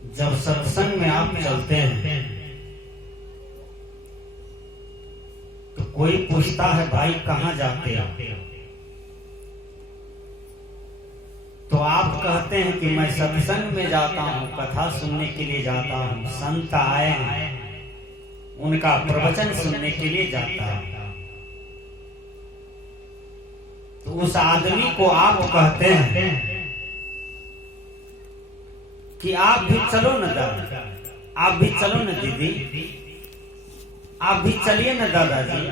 जब सत्संग में आप चलते हैं तो कोई पूछता है भाई कहाँ जाते हो, तो आप कहते हैं कि मैं सत्संग में जाता हूँ, कथा सुनने के लिए जाता हूँ, संत आए हैं उनका प्रवचन सुनने के लिए जाता हूँ। तो उस आदमी को आप कहते हैं कि आप भी चलो न दादा, आप भी चलो न दीदी, आप भी चलिए न दादाजी,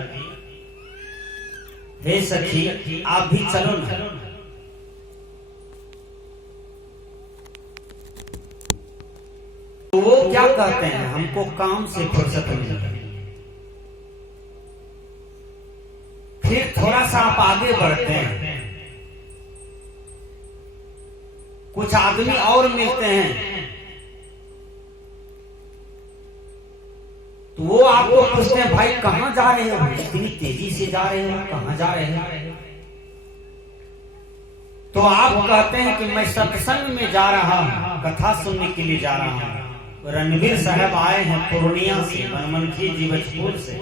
हे सखी आप भी चलो न। तो वो क्या कहते हैं, हमको काम से फुर्सत नहीं है। फिर थोड़ा सा आप आगे बढ़ते हैं, कुछ आदमी और मिलते हैं तो वो आपको पूछते हैं भाई कहाँ जा रहे हो, इतनी तेजी से जा रहे हो, कहाँ जा रहे हो? तो आप कहते हैं कि मैं सत्संग में जा रहा हूँ, कथा सुनने के लिए जा रहा हूँ। रणवीर साहब आए हैं पूर्णिया से, बनमनखी जीवजपुर से,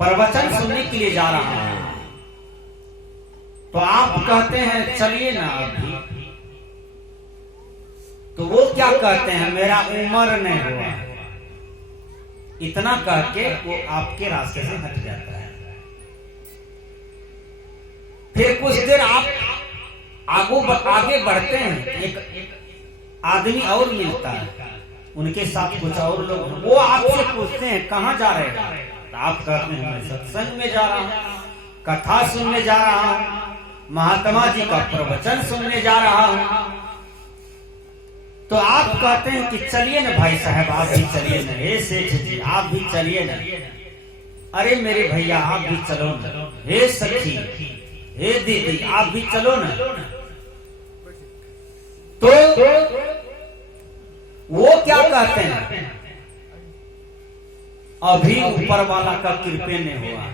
प्रवचन सुनने के लिए जा रहा हूँ। तो आप कहते हैं चलिए ना अभी। तो वो क्या कहते हैं, मेरा उम्र नहीं हुआ, इतना कह के वो आपके रास्ते से हट जाता है। फिर कुछ देर आप आगे बढ़ते हैं, एक आदमी और मिलता है, उनके साथ कुछ और लोग, वो आपसे पूछते हैं कहाँ जा रहे हैं? तो आप कहते हैं मैं सत्संग में जा रहा हूँ, कथा सुनने जा रहा हूँ, महात्मा जी का प्रवचन सुनने जा रहा हूँ। तो आप कहते हैं कि चलिए ना भाई साहब, आप भी चलिए ना, हे सेठ जी आप भी चलिए ना, अरे मेरे भैया आप भी चलो ना, हे सखी, हे दीदी आप भी चलो ना। तो वो क्या कहते हैं, अभी ऊपर वाला का कृपा नहीं हुआ।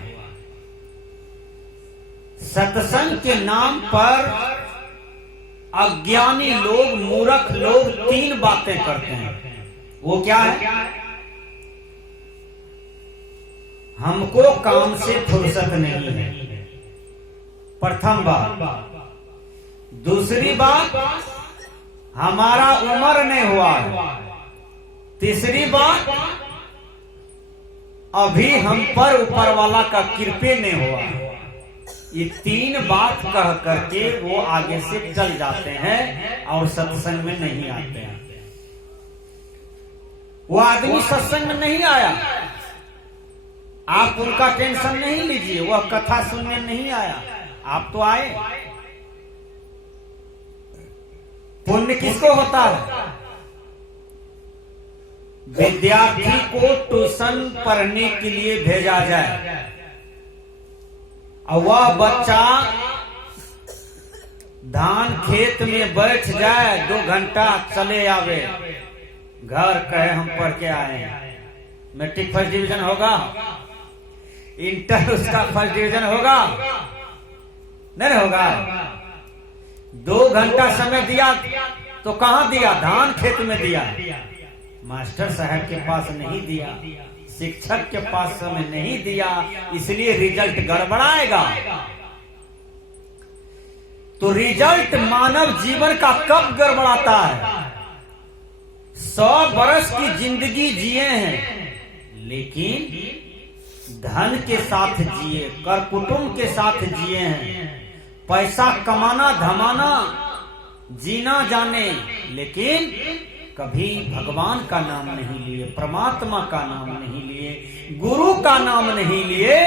सत्संग के नाम पर अज्ञानी लोग, मूर्ख लोग तीन बातें करते हैं। वो क्या है, हमको काम से फुर्सत नहीं है, प्रथम बात। दूसरी बात, हमारा उम्र नहीं हुआ है। तीसरी बात, अभी हम पर ऊपर वाला का कृपा नहीं हुआ। ये तीन बात कह करके वो आगे से चल जाते हैं और सत्संग में नहीं आते हैं। वो आदमी सत्संग में नहीं आया, आप उनका टेंशन नहीं लीजिए, वह कथा सुनने नहीं आया, आप तो आए। पुण्य किसको होता है, विद्यार्थी को ट्यूशन पढ़ने के लिए भेजा जाए और वह बच्चा धान खेत में बैठ जाए, 2 घंटा चले आवे, घर कहे हम पढ़ के आए हैं, मैट्रिक फर्स्ट डिवीजन होगा, इंटर उसका फर्स्ट डिवीजन होगा, नहीं होगा। 2 घंटा समय दिया तो कहाँ दिया, धान खेत में दिया, मास्टर साहब के पास नहीं दिया, शिक्षक के पास समय नहीं दिया, इसलिए रिजल्ट गड़बड़ाएगा। तो रिजल्ट मानव जीवन का कब गड़बड़ाता है, 100 बरस की जिंदगी जिए हैं लेकिन धन के साथ जिए, कर कुटुंब के साथ जिए हैं, पैसा कमाना धमाना जीना जाने, लेकिन कभी भगवान का नाम नहीं लिए, परमात्मा का नाम नहीं लिए, गुरु का नाम नहीं लिए,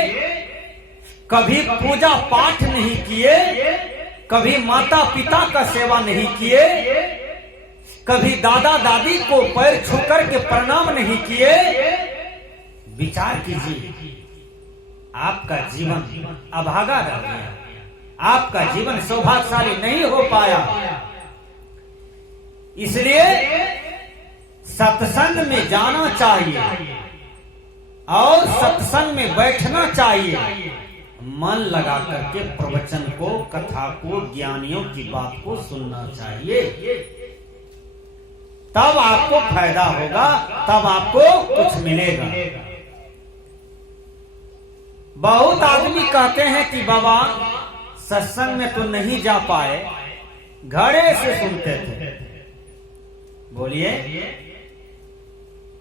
कभी पूजा पाठ नहीं किए, कभी माता पिता का सेवा नहीं किए, कभी दादा दादी को पैर छू करके प्रणाम नहीं किए। विचार कीजिए, आपका जीवन अभागा रह गया, आपका जीवन सौभाग्यशाली नहीं हो पाया। इसलिए सत्संग में जाना चाहिए और सत्संग में बैठना चाहिए, मन लगा करके प्रवचन को, कथा को, ज्ञानियों की बात को सुनना चाहिए। तब आपको फायदा होगा, तब आपको कुछ मिलेगा। बहुत आदमी कहते हैं कि बाबा सत्संग में तो नहीं जा पाए, घरे से सुनते थे। बोलिए,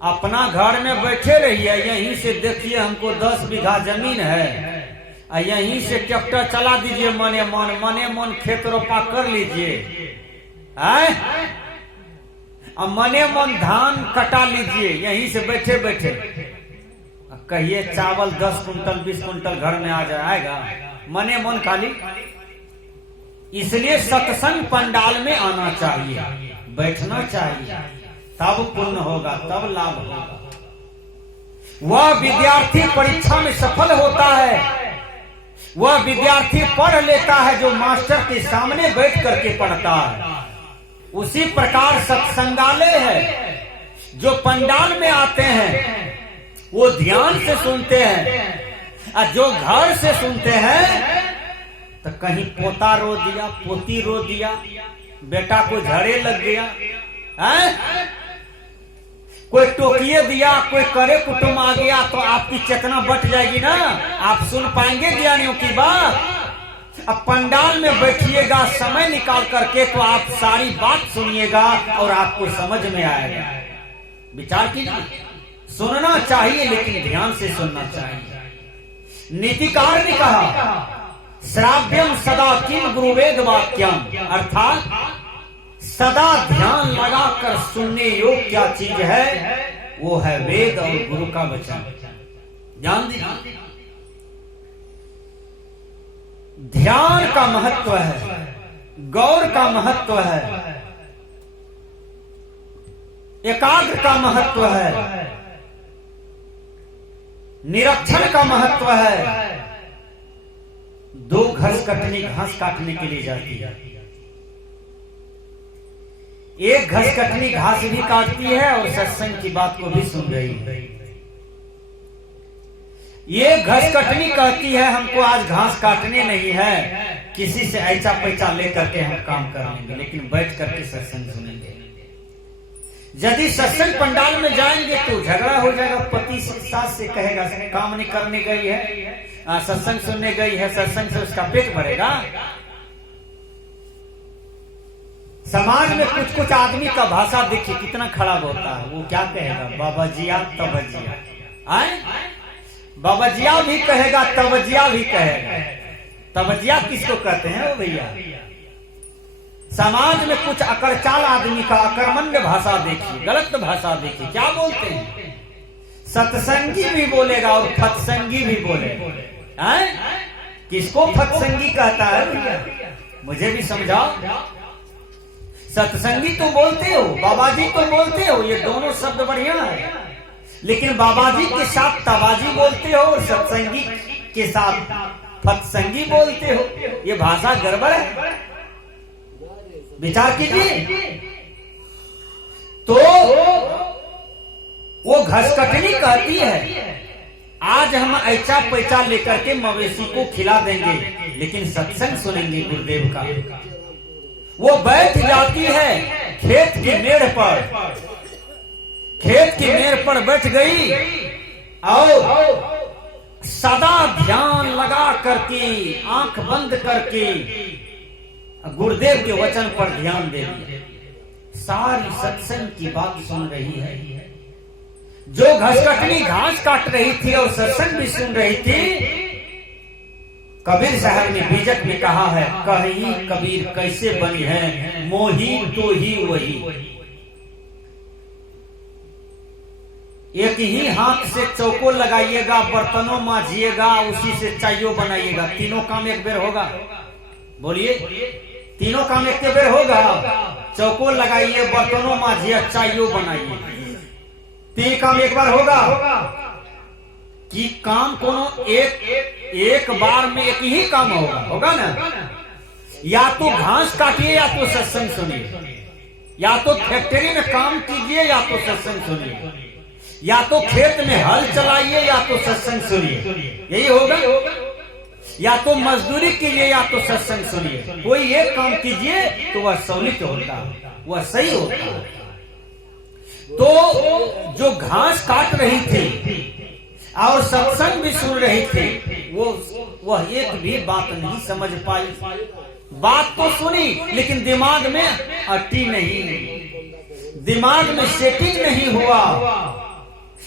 अपना घर में बैठे रहिए, यहीं से देखिए हमको 10 बीघा जमीन है, यहीं से ट्रैक्टर चला दीजिए, मने मन खेत रोपा कर लीजिए, अब मने मन धान कटा लीजिए यहीं से बैठे बैठे। कहिए चावल 10 कुंटल 20 कुंटल घर में आ जाएगा, मने मन खाली। इसलिए सत्संग पंडाल में आना चाहिए, बैठना चाहिए, तब पुण्य होगा, तब लाभ होगा। वह विद्यार्थी परीक्षा में सफल होता है, वह विद्यार्थी पढ़ लेता है जो मास्टर के सामने बैठ करके पढ़ता है। उसी प्रकार सत्संगालय है, जो पंडाल में आते हैं वो ध्यान से सुनते हैं, और जो घर से सुनते हैं तो कहीं पोता रो दिया, पोती रो दिया, बेटा को झड़े लग गया, कोई टोकिए दिया, कोई करे कुटुंब आ गया, तो आपकी चेतना बट जाएगी ना, आप सुन पाएंगे ज्ञानियों की बात। अब पंडाल में बैठिएगा समय निकाल करके, तो आप सारी बात सुनिएगा और आपको समझ में आएगा। विचार कीजिए, सुनना चाहिए लेकिन ध्यान से सुनना चाहिए। नीतिकार ने कहा श्राव्यम सदा किम गुरुवेद वाक्यम, अर्थात सदा ध्यान लगाकर सुनने योग्य क्या चीज है, वो है वेद और गुरु का वचन। ध्यान दीजिए, ध्यान का महत्व है, गौर का महत्व है, एकाग्र का महत्व है, निरीक्षण का महत्व है। 2 घास काटने के लिए जाती है, एक घास कटनी घास भी काटती है और सत्संग की बात को भी सुन रही है। ये घास कटनी कहती है हमको आज घास काटने नहीं है, किसी से ऐसा पैसा लेकर के हम काम कर लेंगे, लेकिन बैठ करके सत्संग सुनेंगे। यदि सत्संग पंडाल में जाएंगे तो झगड़ा हो जाएगा, पति सास से कहेगा काम नहीं करने गई है, सत्संग सुनने गई है, सत्संग से उसका पेट भरेगा। समाज में कुछ कुछ आदमी का भाषा देखिए कितना खराब होता है। वो क्या कहेगा, बाबा जिया तबजिया, आए बाबा जिया भी कहेगा, तबजिया भी कहेगा। तबजिया किसको कहते हैं वो भैया? समाज में कुछ अकड़चाल आदमी का अकर्मण्य भाषा देखिए, गलत भाषा देखिए, क्या बोलते हैं। सत्संगी भी बोलेगा और फतसंगी भी बोलेगा। किसको फतसंगी कहता है भैया, मुझे भी समझाओ। सत्संगी तो बोलते हो, बाबाजी तो बोलते हो, ये दोनों शब्द बढ़िया है, लेकिन बाबाजी के साथ तबाजी बोलते हो और सत्संगी के साथ फतसंगी बोलते हो, ये भाषा गड़बड़ है। विचार कीजिए। तो वो घसकटनी कहती है आज हम ऐसा पैसा लेकर के मवेशी को खिला देंगे, लेकिन सत्संग सुनेंगे गुरुदेव का। वो बैठ जाती है खेत की मेड़ पर, खेत की मेड़ पर बैठ गई और सदा ध्यान लगा करके आंख बंद करके गुरुदेव के वचन पर ध्यान दे दिया। सारी सत्संग की बात सुन रही है। जो घसकटनी घास काट रही थी और सत्संग भी सुन रही थी। कबीर साहब ने बीजक में कहा है, कहीं कबीर कैसे बनी है, मोही तो ही वही। एक ही हाथ से चौको लगाइएगा, बर्तनों मांजिएगा, उसी से चाइयो बनाइएगा, तीनों काम एक बेर होगा। बोलिए, तीनों काम एक बेर होगा। चौको लगाइए, बर्तनों मांजिए, चाइयो बनाइए, 3 काम एक बार होगा। कि काम कोनो एक बार में एक ही काम होगा ना। या तो घास काटिए या तो सत्संग सुनिए, या तो फैक्ट्री में काम कीजिए या तो सत्संग सुनिए, या तो खेत में हल चलाइए या तो सत्संग सुनिए, यही होगा। या तो मजदूरी कीजिए या तो सत्संग सुनिए। कोई एक काम कीजिए तो वह सौलित होता है, वह सही होता है। तो जो घास काट रही थी और सत्संग भी सुन रही थी, वह एक भी बात नहीं समझ पाई। बात तो सुनी लेकिन दिमाग में अटी नहीं, दिमाग में सेटिंग नहीं हुआ।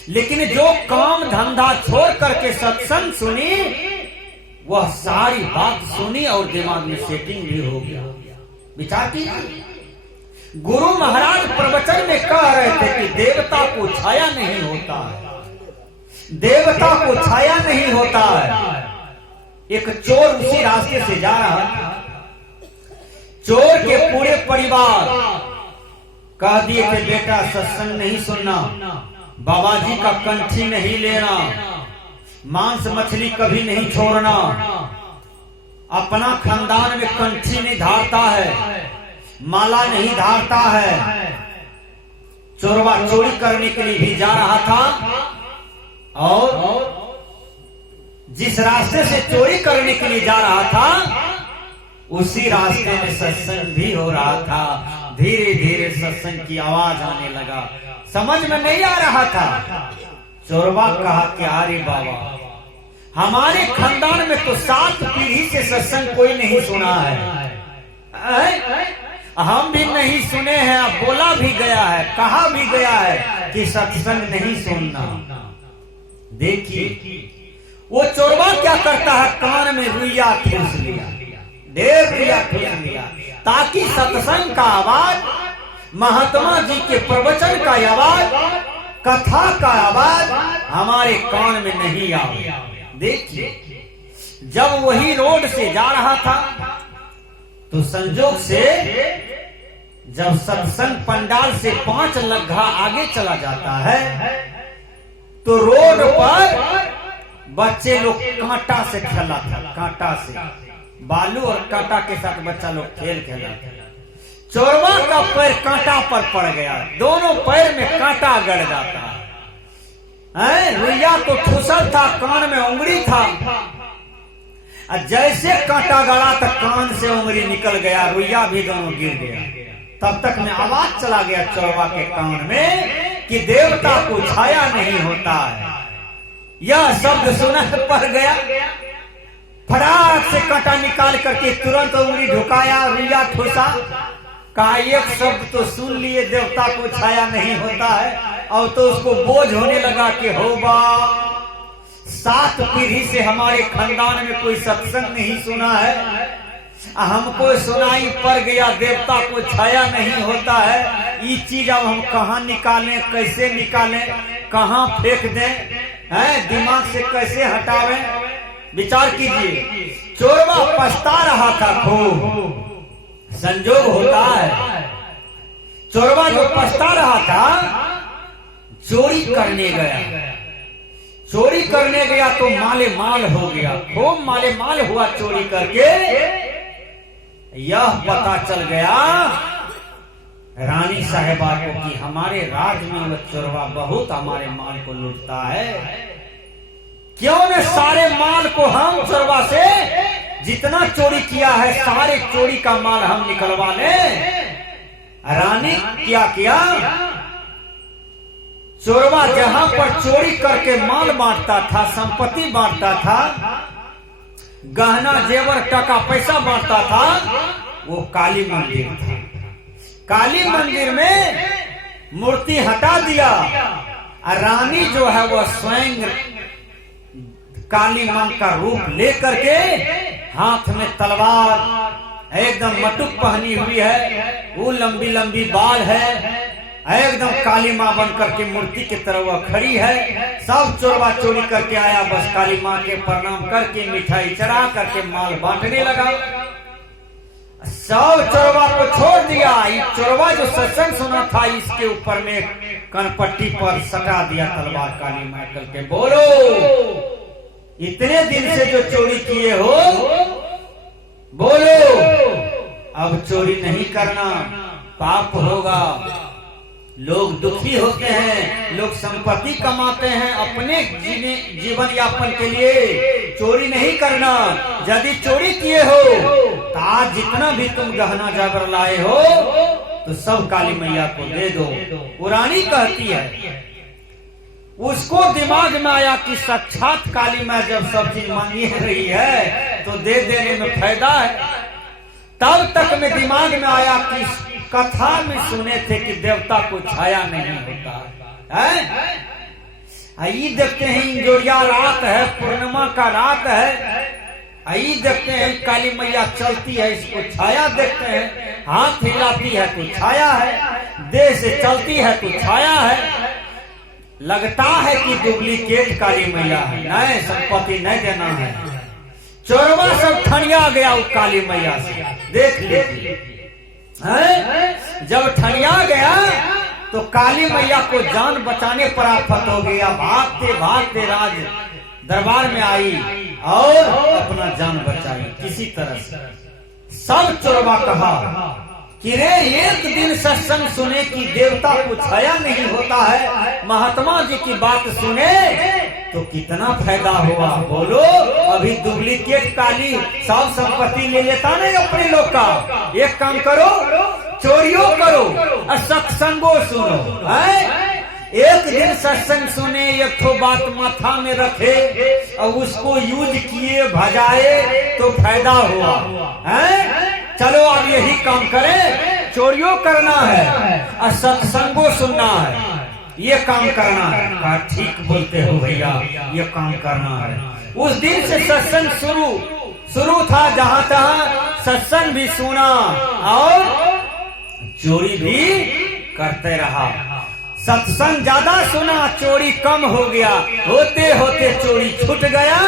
लेकिन जो काम धंधा छोड़ करके सत्संग सुनी, वह सारी बात सुनी और दिमाग में सेटिंग भी हो गया। विचार कीजिए, गुरु महाराज प्रवचन में कह रहे थे कि देवता को छाया नहीं होता है, देवता को छाया नहीं होता है। एक चोर उसी रास्ते से जा रहा था, चोर के पूरे परिवार कह दिए कि बेटा सत्संग नहीं सुनना, बाबा जी का कंठी नहीं लेना, मांस मछली कभी नहीं छोड़ना, अपना खानदान में कंठी नहीं धारता है, माला नहीं धारता है। चोरवा चोरी करने के लिए भी जा रहा था और जिस रास्ते से चोरी करने के लिए जा रहा था उसी रास्ते में सत्संग भी हो रहा था। धीरे धीरे सत्संग की आवाज आने लगा, समझ में नहीं आ रहा था। चोरवा कहा कि अरे बाबा, हमारे खानदान में तो 7 पीढ़ी से सत्संग कोई नहीं सुना है, हम भी नहीं सुने हैं। अब बोला भी गया है, कहा भी गया है कि सत्संग नहीं सुनना। देखिए वो चोरवा क्या करता है, कान में रुइया ठूस लिया, ढेर रुइया ठूस लिया, ताकि सत्संग का आवाज, महात्मा जी के प्रवचन का आवाज, कथा का आवाज हमारे कान में नहीं आए। देखिए जब वही रोड से जा रहा था तो संजोग से जब सत्संग पंडाल से 5 लग्घा आगे चला जाता है तो रोड पर बच्चे लोग कांटा से खेला था, कांटा से, बालू और कांटा के साथ बच्चा लोग खेल खेला। चोरवा का पैर कांटा पर पड़ गया, दोनों पैर में कांटा गड़ जाता है। रुइया तो ठुसल था, कान में उंगली था, जैसे कांटा गड़ा तो कान से उंगली निकल गया, रुइया भी दोनों गिर गया। तब तक में आवाज चला गया चोरवा के कान में कि देवता को छाया नहीं होता है। यह शब्द सुना पड़ गया, फटाक से कांटा निकाल करके तुरंत उंगली ढुकाया, रुइया ठूसा, कहा एक शब्द तो सुन लिए, देवता को छाया नहीं होता है। और तो उसको बोझ होने लगा कि होगा 7 पीढ़ी से हमारे खानदान में कोई सत्संग नहीं सुना है, हमको सुनाई पड़ गया देवता को छाया नहीं होता है। ये चीज अब हम कहाँ निकालें, कैसे निकालें, कहाँ फेंक दें, हैं दिमाग से कैसे हटावें? विचार कीजिए। चोरवा पछता रहा था खूब, संजोग होता है। चोरवा जो पछता रहा था, चोरी करने गया, चोरी करने गया तो माले माल हो गया, खूब माले माल हुआ चोरी करके। यह पता चल गया रानी साहिबा को कि हमारे राज में वह चोरवा बहुत हमारे माल को लूटता है, क्यों न सारे माल को हम चोरवा से जितना चोरी किया है सारे चोरी का माल हम निकलवा लें। रानी क्या किया, चोरवा जहां पर चोरी करके माल बांटता था, संपत्ति बांटता था, गहना जेवर टका पैसा बांटता था, वो काली मंदिर था। काली मंदिर में मूर्ति हटा दिया, रानी जो है वह स्वयं काली मां का रूप लेकर के हाथ में तलवार, एकदम मटुक पहनी हुई है, वो लंबी लंबी बाल है, एकदम काली मां बन करके मूर्ति की तरह वह खड़ी है। सब चोरवा चोरी करके आया, बस काली मां के प्रणाम करके मिठाई चढ़ा करके माल बांटने लगा। सब चोरवा को छोड़ दिया। ये चोरवा जो सत्संग सुना था इसके ऊपर में कनपट्टी पर सटा दिया तलवार काली मां करके, बोलो इतने दिन से जो चोरी किए हो बोलो, अब चोरी नहीं करना, पाप होगा। लोग दुखी होते हैं, लोग संपत्ति कमाते हैं अपने जीवन यापन के लिए, चोरी नहीं करना। यदि चोरी किए हो तो आज जितना भी तुम गहना जागर लाए हो तो सब काली मैया को दे दो। वो रानी कहती है, उसको दिमाग में आया कि साक्षात काली माँ जब सब चीज मांगी रही है तो दे देने में फायदा है। तब तक में दिमाग में आया कि कथा में सुने थे कि देवता को छाया नहीं होता है। आई देखते हैं इंजोरिया रात है, पूर्णिमा का रात है, आई देखते हैं काली मैया चलती है, इसको छाया देखते हैं, हाथ हिलाती है तो छाया है, देह से चलती है तो छाया है। लगता है कि डुप्लीकेट काली मैया है, नहीं संपत्ति नहीं देना है। चोरवा सब ठनिया गया वो काली मैया से, देख लीजिए। जब ठनिया गया तो काली मैया को जान बचाने पर आफत हो गया। भागते भागते राज दरबार में आई और अपना जान बचाई किसी तरह से। सब चोरवा कहा कि रे एक दिन सत्संग सुने कि देवता को छाया नहीं होता है, महात्मा जी की बात सुने तो कितना फायदा हुआ। बोलो, अभी डुप्लीकेट काली सब संपत्ति ले लेता नहीं अपने लोग का। एक काम करो, चोरियों करो और सत्संगो सुनो है। एक दिन सत्संग सुने, एक ठो बात माथा में रखे और उसको यूज किए भजाए तो फायदा हुआ है। चलो अब यही काम करें, चोरियों करना है और सत्संगो सुनना है, ये काम करना है। कहा ठीक बोलते हो भैया, ये काम करना है। उस दिन से सत्संग शुरू था, जहाँ तहाँ सत्संग भी सुना और चोरी भी करते रहा। सत्संग ज्यादा सुना, चोरी कम हो गया, होते होते चोरी छूट गया।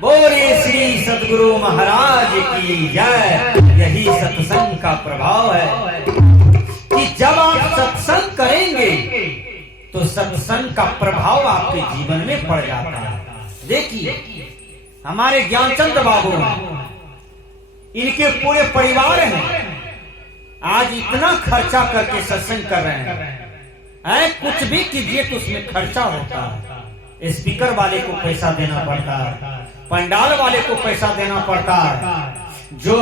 बोले श्री सद्गुरु महाराज की जय। यही सत्संग का प्रभाव है कि जब आप सत्संग करेंगे तो सत्संग का प्रभाव आपके जीवन में पड़ जाता है। देखिए हमारे ज्ञानचंद बाबू हैं, इनके पूरे परिवार हैं, आज इतना खर्चा करके सत्संग कर रहे हैं। कुछ भी कीजिए तो उसमें खर्चा होता है। स्पीकर वाले को पैसा देना पड़ता है, पंडाल वाले को पैसा देना पड़ता है, जो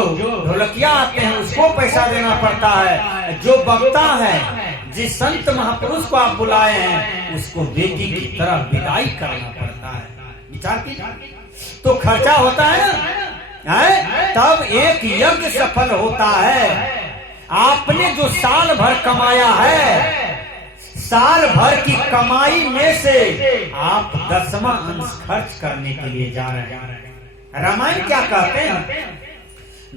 ढोलकिया आते हैं उसको पैसा देना पड़ता है, जो वक्ता है, जिस संत महापुरुष को आप बुलाए हैं उसको बेटी की तरह विदाई करना पड़ता है। विचार कीजिए, तो खर्चा होता है ना, तब एक यज्ञ सफल होता है। आपने जो साल भर कमाया है, साल भर की कमाई में से आप 10वां अंश खर्च करने के लिए जा रहे हैं। रामायण क्या कहते हैं?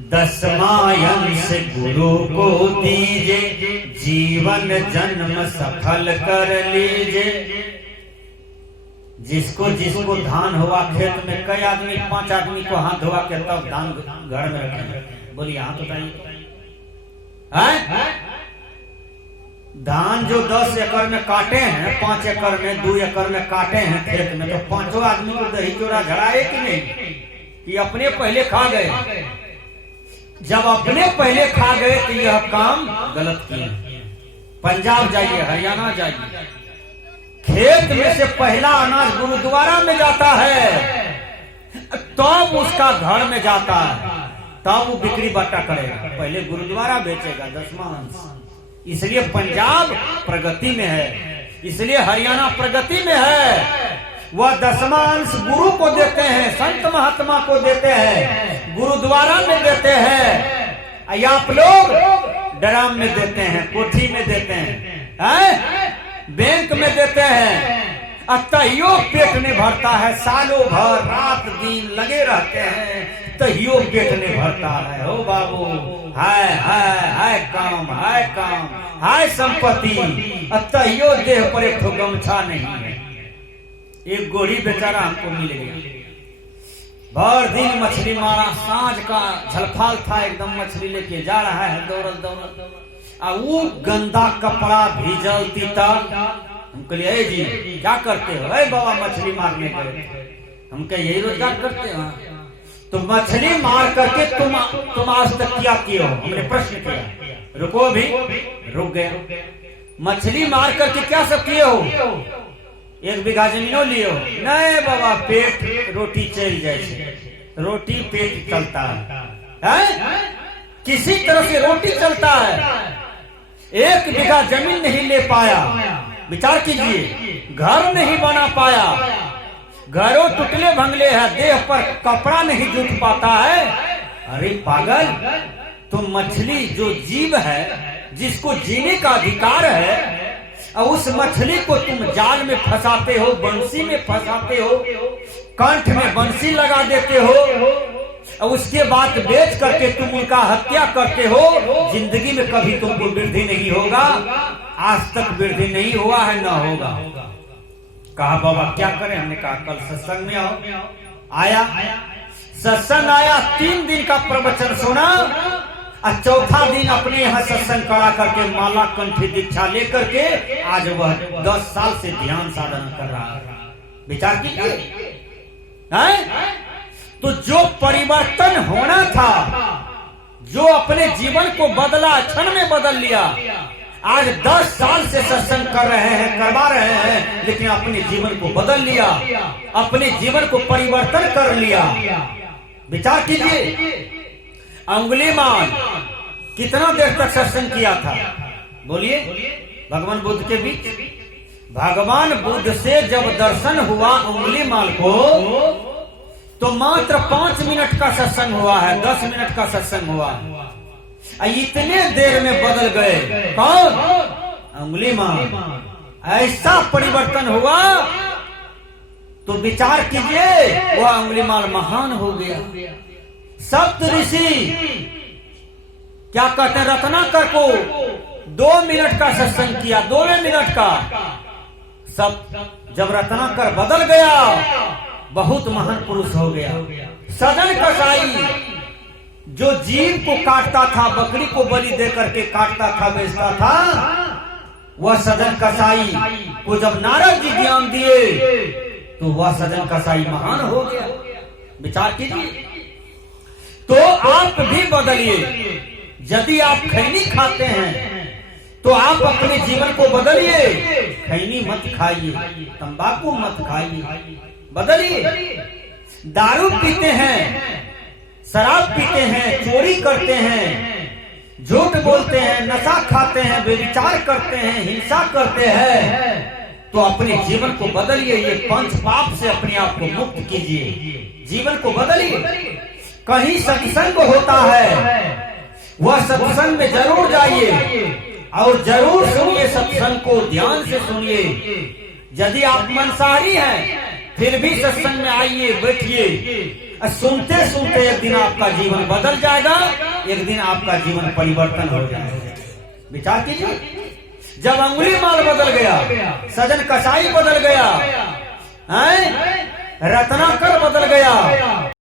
10वां अंश गुरु को दीजे, जीवन जन्म सफल कर लीजे। जिसको जिसको धान हुआ खेत में, कई आदमी 5 आदमी को हाथ धोआ के तब धान घर में रखें। बोलिए हाथ उठाइए। धान जो 10 एकड़ में काटे हैं, 5 एकड़ में, 2 एकड़ में काटे हैं खेत में, तो 5 आदमी को दही चूड़ा झड़ाए कि नहीं? कि अपने पहले खा गए। जब अपने पहले खा गए तो यह काम गलत किया। पंजाब जाइए, हरियाणा जाइए, खेत में से पहला अनाज गुरुद्वारा में जाता है, तब उसका घर में जाता है, तब वो बिक्री बट्टा करेगा। पहले गुरुद्वारा बेचेगा 10वां अंश। इसलिए पंजाब प्रगति में है, इसलिए हरियाणा प्रगति में है। वह 10वां अंश गुरु को देते हैं, संत महात्मा को देते हैं, गुरुद्वारा में देते हैं। या आप लोग ड्राम में देते हैं, कोठी में देते हैं, बैंक में देते हैं। तहियो पेट नहीं भरता है, सालों भर रात दिन लगे रहते हैं, तहियो पेट नहीं भरता है। ओ बाबू, हाय काम, हाय संपत्ति, तहियो देह पर एक गमछा नहीं है। एक गोरी बेचारा हमको मिल गया, भर दिन मछली मारा, सांझ का झलफाल था, एकदम मछली लेके जा रहा है दौड़ल। वो गंदा कपड़ा भीजल तीता। हम कहलिए जी क्या करते हो? अरे बाबा मछली मारने गए। हम कहे यही रोजगार करते हो? तो मछली मार करके तुम आज तक क्या किए हो? हमने प्रश्न किया। रुको, अभी रुक गया। मछली मार करके क्या सब किए हो? 1 बीघा जमीनों लिए हो? नहीं बाबा, पेट रोटी चल जाए, रोटी पेट चलता है, किसी तरह से रोटी चलता है। 1 बीघा जमीन नहीं ले पाया, विचार कीजिए, घर नहीं बना पाया, घरों टुकले भंगले है, देह पर कपड़ा नहीं जूट पाता है। अरे पागल, तुम मछली जो जीव है, जिसको जीने का अधिकार है, और उस मछली को तुम जाल में फंसाते हो, बंसी में फंसाते हो, कंठ में बंसी लगा देते हो, और उसके बाद बेच करके तुम उनका हत्या करते हो। जिंदगी में कभी तुमको वृद्धि नहीं होगा, आज तक वृद्धि नहीं हुआ है, न होगा। कहा बाबा क्या करें? हमने कहा कल सत्संग में आओ। आया, सत्संग आया, 3 दिन का प्रवचन सुना, और चौथा दिन अपने यहाँ सत्संग करा करके माला कंठी दीक्षा लेकर के आज वह 10 साल से ध्यान साधना कर रहा है। विचार कीजिए, तो जो परिवर्तन होना था, जो अपने जीवन को बदला, क्षण में बदल लिया, आज 10 साल से सत्संग कर रहे हैं, करवा रहे हैं, लेकिन अपने जीवन को बदल लिया, अपने जीवन को परिवर्तन कर लिया। विचार कीजिए, अंगुलीमाल कितना देर तक सत्संग किया था? बोलिए, भगवान बुद्ध के बीच। भगवान बुद्ध से जब दर्शन हुआ अंगुलीमाल को, तो मात्र 5 मिनट का सत्संग हुआ है, 10 मिनट का सत्संग हुआ। इतने देर में बदल गए कौन? अंगुलीमाल। ऐसा परिवर्तन हुआ, तो विचार कीजिए, वह अंगुलीमाल महान हो गया। सप्त ऋषि क्या कहते हैं, रत्नाकर को 2 मिनट का सत्संग किया, 2 मिनट का। सब जब रत्नाकर बदल गया, बहुत महान पुरुष हो गया। सजन कसाई जो जीव को काटता था, बकरी को बलि दे करके काटता था, बेचता था, वह सजन कसाई को जब नारद जी ज्ञान दिए, तो वह सजन कसाई महान हो गया। विचार कीजिए, तो आप भी बदलिए। यदि आप खैनी खाते हैं, तो आप अपने जीवन को बदलिए। खैनी मत खाइए, तंबाकू मत खाइए, बदलिए। दारू पीते हैं, शराब पीते हैं, चोरी करते हैं, झूठ बोलते हैं, नशा खाते हैं, व्यभिचार करते हैं, हिंसा करते हैं, तो अपने जीवन को बदलिए। ये 5 पाप से अपने आप को मुक्त कीजिए, जीवन को बदलिए। कहीं सत्संग होता है, वह सत्संग में जरूर जाइए और जरूर सुनिए, सत्संग को ध्यान से सुनिए। यदि आप मांसाहारी हैं, फिर भी सत्संग में आइए, बैठिए। सुनते सुनते एक दिन आपका जीवन बदल जाएगा, एक दिन आपका जीवन परिवर्तन हो जाएगा। विचार कीजिए, जब अंगुलीमाल बदल गया, सजन कसाई बदल गया, रत्नाकर